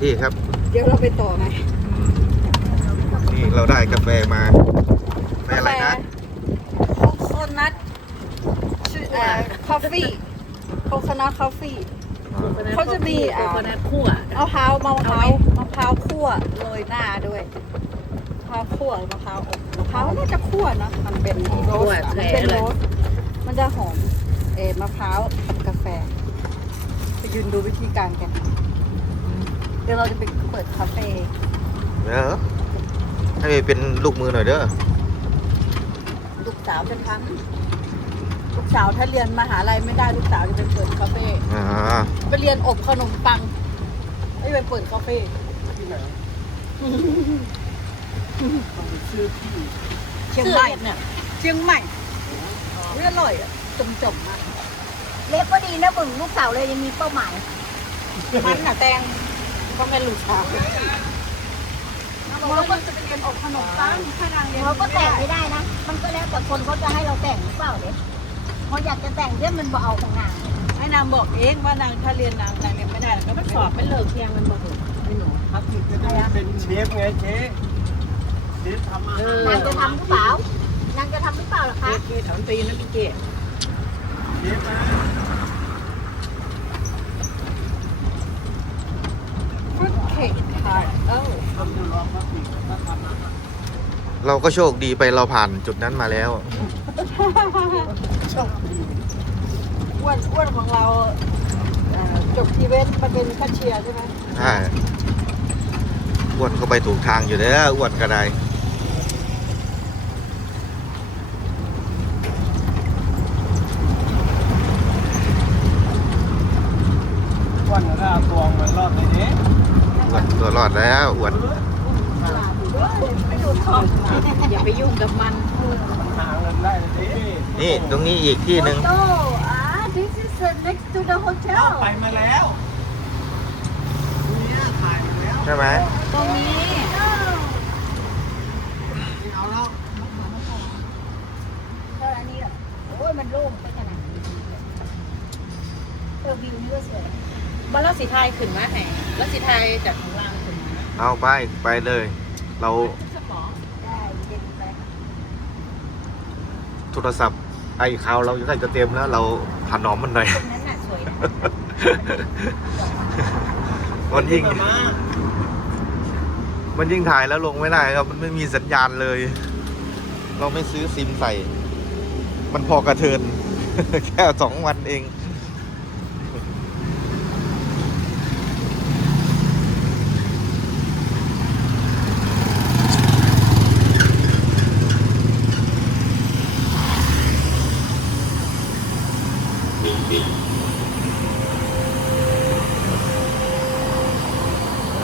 ที่ครับ เดี๋ยวเราไปต่อไหมอืมนี่เราได้กาแฟมากาแฟอะไรนะโคโคนัทชื่อเอ่อคอฟฟี่โคโคนัทคอฟฟี่ เขาจะมีอ่า โคโคนัทคั่วมะพร้าวมะพร้าวเอาไหมมะพร้าวคั่วโรยหน้าด้วยมะพร้าวคั่วมะพร้าวอบมะพร้าวน่าจะคั่วนะ มันเป็นโรสอะมันเป็นโรสมันจะหอมเออมะพร้าวกับกาแฟ ไปยืนดูวิธีการกันเดี๋ยวเราจะไปเปิดคาเฟ่เดี๋ยวให้เป็นลูกมือหน่อยเด้อลูกสาวจะทำลูกสาวถ้าเรียนมหาลัยไม่ได้ลูกสาวจะไปเปิดคาเฟ่อ่าไปเรียนอบขนมปังไม่ไปเปิดคาเฟ่เชียงใหม่เนี่ยเชียงใหม่เรื่องอร่อยอะจมจมๆมากเล็กก็ดีนะมึงลูกสาวเลยยังมีเป้าหมายมันน่ะแตง ก็เป็นลูกสาวเราก็จะไปเรียนอบขนมปังถ้านางเรียนเขาก็แต่งไม่ได้นะ มันก็แล้วแต่คนเขาจะให้เราแต่งหรือเปล่าเนี่ยเขาอยากจะแต่งเรื่องมันบ่เอาของนางให้นางบอกเองว่านางถ้าเรียนนางนางเรียนไม่ได้แล้วก็มัไม่นสสออบบเป็นเลิกเที่ยงมันบ่ถูกไม่หนูครับจะได้เป็นเชฟไงเชฟเชฟทำอาหารนางจะทำหรือเปล่านางจะทำหรือเปล่าล่ะเกคะตเกตถอนตีนะพี่เกตเชฟมา ฟรุตเค้กค่ะเอ้า ทำดูลองครับอีกถ้าทำอาหาร เราก็โชคดีไปเราผ่านจุดนั้นมาแล้วโชคดีอ้วนอ้วนของเราเอ่อจบทีเวสมาเป็นแคชเชียร์ใช่ไหมใช่อ้วนก็ไปถูกทางอยู่เด้ออ้วนก็ได้ วันหน้าตัวมันรอดเลยเนี่ยอ้วนตัวรอดแล้วอ้วน อย่าไปยุ่งกับมันหาเงินได้เลยดินี่ตรงนี้อีกที่หนึ่งโตอ่า this is uh, next to the hotel ไปมาแล้วเนี่ยถ่ายมาแล้วใช่ไหม ตรงนี้ไม่เอาแล้วเอออันนี้อะโอ้ยมันโล่งไปขนาดนี้เออวิวนี่ก็สวยบ้านเราสีไทยขึ้นมาแห่แล้วสีไทยจากข้างล่างขึ้นมาเอาไปไปเลย เรา สปอร์ต ได้เย็นไป โทรศัพท์ ไอ้ข่าวเราใกล้จะเต็มแล้ว เราถนอมมันหน่อยตรงนั้นน่ะสวยนะมันยิ่งมามันยิ่งถ่ายแล้วลงไม่ได้ครับ มันไม่มีสัญญาณเลย เราไม่ซื้อซิมใส่ มันพอกระเทิน แค่สองวันเอง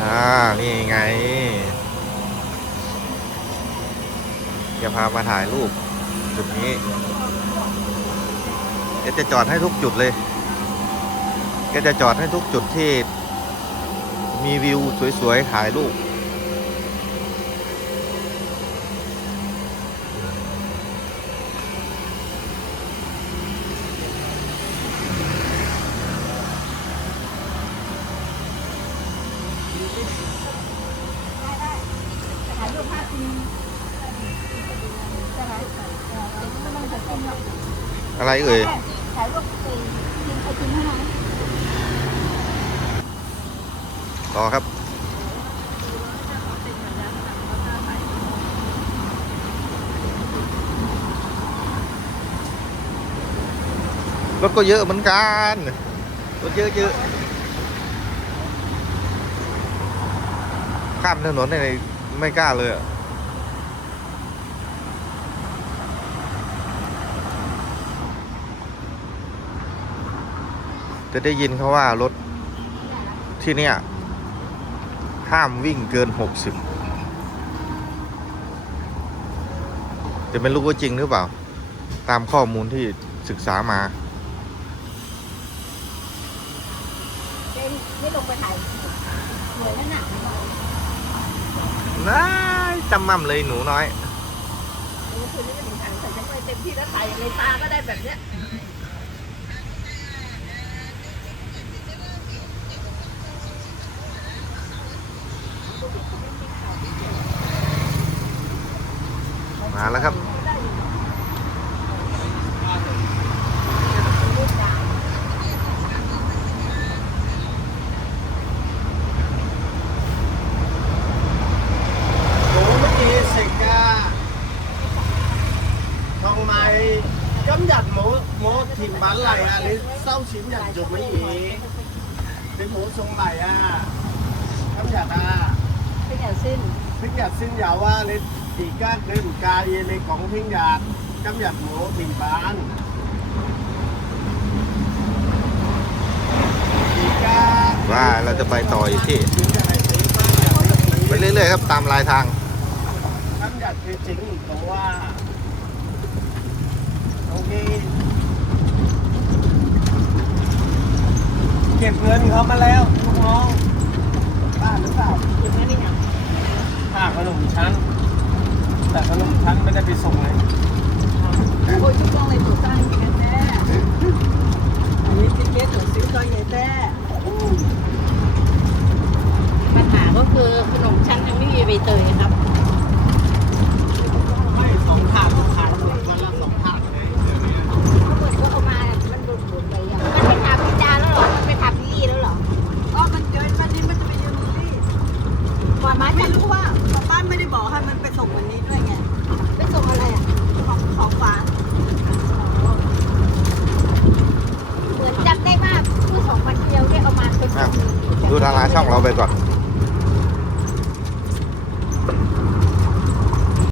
อ่า นี่ไง จะพามาถ่ายรูป จุดนี้แกจะจอดให้ทุกจุดเลยแกจะจอดให้ทุกจุดที่ มีวิวสวยๆถ่ายรูป ถ่ายรูปภาพจริงใช่ไหมเออไม่ต้องถ่ายจริงหรอกอะไรเอ่ยถ่ายรูปจริงจริงไอจริงให้ต่อครับรถก็เยอะเหมือนกันรถเยอะเยอะข้ามถนนในไม่กล้าเลยอะ จะได้ยินเขาว่ารถที่เนี่ย ห้ามวิ่งเกินหกสิบแต่ไม่รู้ว่าจริงหรือเปล่า ตามข้อมูลที่ศึกษามาเองไม่ลงไปถ่ายสวยนั่นน่ะน้ายจำมั่มเลยหนูน้อยเมื่อคืนนี้ก็ถึงถังใส่ฉันไปเต็มที่แล้วถ่ายในตาก็ได้แบบเนี้ย มาแล้วครับโอ้เมื่อกี้สิกาทองไม้กำยัดหมูหมูถิ่ สิ้นพิกัดสิ้นยาวว่าเลยอีกก้าเดินกาเยเลยของพิงยาดกำยัดหมูถิ่นบ้านอีกก้าว่าเราจะไปต่ออีกที่ไปเรื่อยๆครับตามลายทางกำยัดคือจริงตัวว่าโอเคเก็บเงินเขามาแล้วลูกน้องบ้านหรือเปล่าถึงแม้นี่ยัง ค่าขนมชั้น แต่ขนมชั้นไม่ได้ไปส่งเลย โอ้ยจุกองเลยตัวตั้งกันแน่